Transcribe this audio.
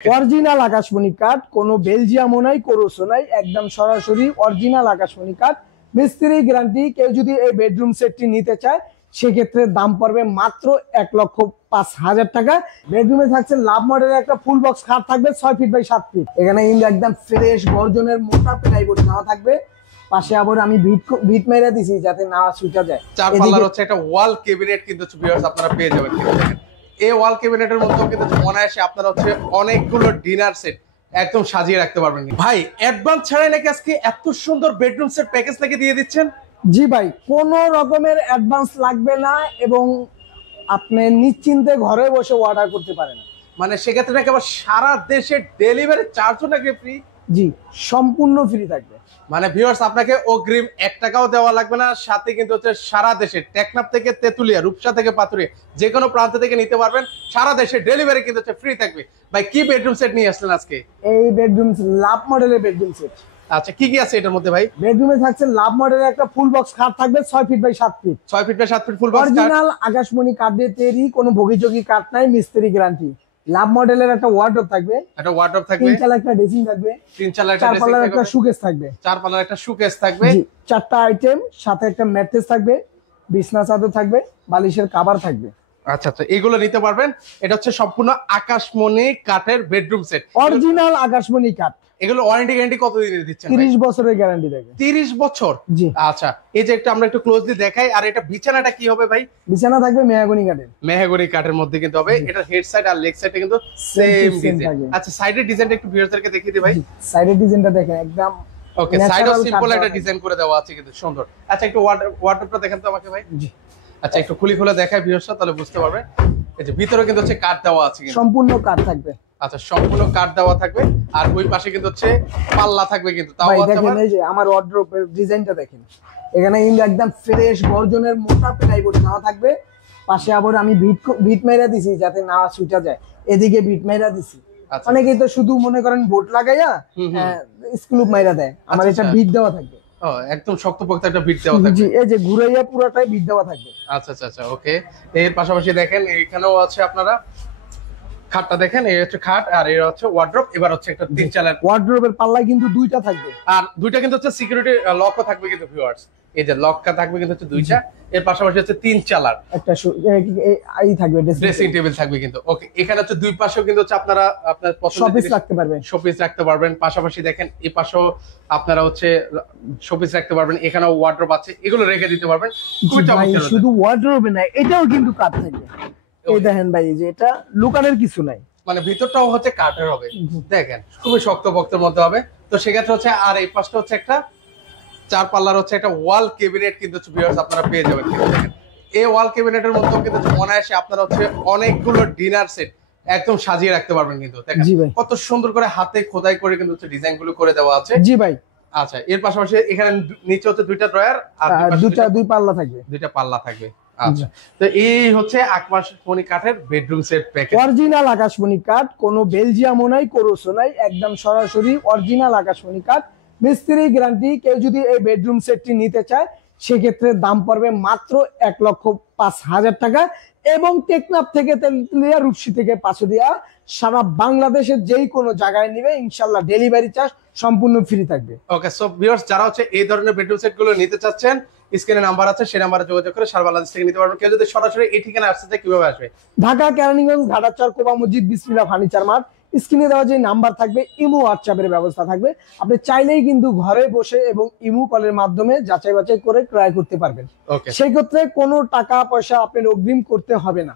Original আকাশমণি কাঠ, কোনো বেলজিয়ামও নাই, কোরসও নাই, একদম সরাসরি অরিজিনাল আকাশমণি কাঠ। মিস্ত্রি গ্যারান্টি। কেউ যদি এই বেডরুম সেটটি নিতে চায় সেক্ষেত্রে দাম পড়বে মাত্র 1,05,000 টাকা। বেডরুমে থাকছে লাভ মডেলের একটা ফুল বক্স খাট থাকবে 6 ফিট বাই 7 ফিট। এখানে একদম ফ্রেশ গর্জনের মোটা প্লাইবোর্ড দেওয়া থাকবে। পাশে আবার আমি ভিট মেরে দিছি যাতে না ছুটা যায়। চার পাল্লার হচ্ছে একটা ওয়াল ক্যাবিনেট কিন্তু ভিউয়ার্স আপনারা পেয়ে যাবেন। এই ওয়াল ক্যাবিনেটের মধ্যে কিন্তু অনায়াসে আপনারা হচ্ছে অনেকগুলো ডিনার সেট একদম সাজিয়ে রাখতে পারবেন। ভাই অ্যাডভান্স ছাড়াই নাকি আজকে এত সুন্দর বেডরুম সেট প্যাকেজ নাকি দিয়ে দিচ্ছেন? জি ভাই, কোনো রকমের অ্যাডভান্স লাগবে না এবং আপনি নিশ্চিন্তে ঘরে বসে অর্ডার করতে পারেন। মানে সেক্ষেত্রে নাকি আবার সারা দেশে ডেলিভারি চার্জও নাকি ফ্রি? জি, সম্পূর্ণ ফ্রি থাকবে। মানে ভিউয়ার্স আপনাকে অগ্রিম 1 টাকাও দেওয়া লাগবে না। সাথে কিন্তু হচ্ছে সারা দেশে টেকনাফ থেকে তেতুলিয়া, রূপসা থেকে পাতুরিয়া যে কোনো প্রান্ত থেকে নিতে পারবেন। সারা দেশে ডেলিভারি কিন্তু হচ্ছে ফ্রি থাকবে। ভাই কি বেডরুম সেট নিয়ে আসলেন আজকে? এই বেডরুম লাভ মডেলের বেডরুম সেট। আচ্ছা কি কি আছে এটার মধ্যে ভাই? বেডরুমে থাকছে লাভ মডেলের একটা ফুল বক্স খাট থাকবে 6 feet by 7 feet. 6 feet by 7 feet full box খাট। অরিজিনাল আকাশমণি কাঠ দিয়ে তৈরি, কোনো ভোগীযোগী কাঠ নাই, মিস্ত্রি গ্যারান্টি। লাভ মডেলের একটা ওয়ার্ডরোব থাকবে, একটা ওয়ার্ডরোব থাকবে, 3 চালা একটা ড্রেসিং থাকবে, 3 চালা একটা 4 ড্রেসিং পাল্লার থাকবে, একটা শোকেস থাকবে, 4 পাল্লার একটা শোকেস থাকবে। জি, 4টা আইটেম, সাথে একটা ম্যাট্রেস থাকবে, বিছনা চাদর থাকবে, বালিশের কভার থাকবে। আচ্ছা আচ্ছা, এগুলো নিতে পারবেন। এটা হচ্ছে সম্পূর্ণ আকাশমণি কাঠের বেডরুম সেট, অরিজিনাল আকাশমণি কাঠ। এগুলো ওয়ারেন্টি গ্যারান্টি কত দিনের দিচ্ছেন? 30 বছরের গ্যারান্টি থাকে। 30 বছর? জি। আচ্ছা, এই যে আমরা একটু ক্লোজলি দেখাই। আর এটা বিছানাটা কি হবে ভাই? বিছানা থাকবে মেহগনি কাঠের। মেহগনি কাঠের মধ্যে কিন্তু হবে। এটা হেড সাইড আর লেগ সাইডে কিন্তু সেম ডিজাইন। আচ্ছা, সাইডের ডিজাইনটা একটু ভিউয়ারদেরকে দেখিয়ে দিই ভাই। সাইডের ডিজাইনটা দেখেন, একদম ওকে, সাইডও সিম্পল একটা ডিজাইন করে দেওয়া আছে কিন্তু সুন্দর। আচ্ছা, একটু ওয়ার্ডরোবটা দেখেন তো আমাকে ভাই। জি। আচ্ছা, একটু খুলে দেখাই ভিউয়াররা, তাহলে বুঝতে পারবে। এই যে ভিতরে কিন্তু হচ্ছে কাঠ দেওয়া আছে কিন্তু সম্পূর্ণ কাঠ থাকবে। আচ্ছা, সম্পূর্ণ কাঠ দেওয়া থাকবে। আর ওই পাশে কিন্তু হচ্ছে পাল্লা থাকবে কিন্তু তাও আছে। দেখেন এই যে আমার ওয়ার্ডরোবের ডিজাইনটা দেখেন, এখানে একদম ফ্রেশ গর্জনের মোটা প্লাইবোর্ড দেওয়া থাকবে। পাশে আবার আমি ভিট মেরা দিছি যাতে না ছুটা যায়, এদিকে ভিট মেরা দিছি। অনেকেই তো শুধু মনে করেন বোর্ড লাগাইয়া স্ক্রু মাইরা দেয়, আমার এটা ভিট দেওয়া থাকবে। ও, একদম শক্তপোক্ত একটা ভিট দেওয়া থাকবে। জি, এই যে ঘুরাইয়া পুরোটাই ভিট দেওয়া থাকবে। আচ্ছা আচ্ছা আচ্ছা, ওকে। এর পাশাপাশি দেখেন এখানেও আছে আপনারা খাটটা দেখেন, এই হচ্ছে খাট আর এই হচ্ছে ওয়ার্ডরোব। এবার হচ্ছে একটা 3 চালার ওয়ার্ডরোবের পাল্লা কিন্তু 2টা থাকবে, আর 2টা কিন্তু হচ্ছে সিকিউরিটি লকও থাকবে কিন্তু ভিউয়ার্স। এই যে লকটা থাকবে কিন্তু হচ্ছে 2টা। এর পাশাপাশি হচ্ছে 3 চালার একটা এই থাকবে, ড্রেসিং টেবিল থাকবে কিন্তু। ওকে, এখানে হচ্ছে দুই পাশেও কিন্তু হচ্ছে আপনারা আপনার পছন্দের শোপিস রাখতে পারবেন, শোপিস রাখতে পারবেন। পাশাপাশি দেখেন এই পাশেও আপনারা হচ্ছে শোপিস রাখতে পারবেন। এখানেও ওয়ার্ডরোব আছে, এগুলো রেখে দিতে পারবেন। শুধু ওয়ার্ডরোবে না, এটাও কিন্তু কাঠ থাকবে। এই দেখেন ভাই, যে এটা লুকানোর কিছু নাই, মানে ভিতরটাও হচ্ছে কাঠের হবে। দেখেন খুবই শক্তপোক্তের মধ্যে হবে। তো সেক্ষেত্রে হচ্ছে আর এই পাশটা হচ্ছে একটা 4 পাল্লার হচ্ছে একটা ওয়াল ক্যাবিনেট কিন্তু ভিউয়ার্স আপনারা পেয়ে যাবেন। দেখেন এই ওয়াল ক্যাবিনেটের মধ্যে কিন্তু অনায়াসে আপনারা হচ্ছে অনেকগুলো ডিনার সেট একদম সাজিয়ে রাখতে পারবেন কিন্তু। দেখেন কত সুন্দর করে হাতে খোদাই করে কিন্তু হচ্ছে ডিজাইন গুলো করে দেওয়া আছে। জি ভাই। আচ্ছা, এর পাশাপাশি এখানে নিচে হচ্ছে 2টা ড্রয়ার আর দুই পাল্লা থাকবে, 2টা পাল্লা থাকবে। আচ্ছা, তো এই হচ্ছে আকাশমণি কাঠের বেডরুম সেট প্যাকেজ। অরিজিনাল আকাশমণি কাঠ, কোনো বেলজিয়ামও নাই, কোরসও নাই, একদম সরাসরি অরিজিনাল আকাশমণি কাঠ। মিস্ত্রি গ্যারান্টি। কেউ যদি এই বেডরুম সেটটি নিতে চায় সেক্ষেত্রে দাম পড়বে মাত্র 1,05,000 টাকা। এবং টেকনাফ থেকে তেতুলিয়া, রূপসী থেকে পাতুরিয়া, সারা বাংলাদেশের যেই কোনো জায়গায় নিবে ইনশাল্লাহ ডেলিভারি চার্জ সম্পূর্ণ ফ্রি থাকবে। ওকে, সো ভিউয়ার্স যারা হচ্ছে এই ধরনের বেডরুম সেট গুলো নিতে চাচ্ছেন, স্ক্রিনে নাম্বার আছে, সেই নাম্বারে যোগাযোগ করে সারা বাংলাদেশ থেকে নিতে পারবেন। কেউ যদি সরাসরি এই ঠিকানা আসতে চায় কিভাবে আসবে? ঢাকা কেরানীগঞ্জ ঘাটাচর কোবা মসজিদ বিসমিল্লাহ ফার্নিচার মার্ট। স্ক্রিনে দেওয়া যে নাম্বার থাকবে, ইমো হোয়াটসঅ্যাপের ব্যবস্থা থাকবে। আপনি চাইলেই কিন্তু ঘরে বসে এবং ইমো কলের মাধ্যমে যাচাই বাছাই করে ক্রয় করতে পারবেন। সেই ক্ষেত্রে কোনো টাকা পয়সা আপনার অগ্রিম করতে হবে না।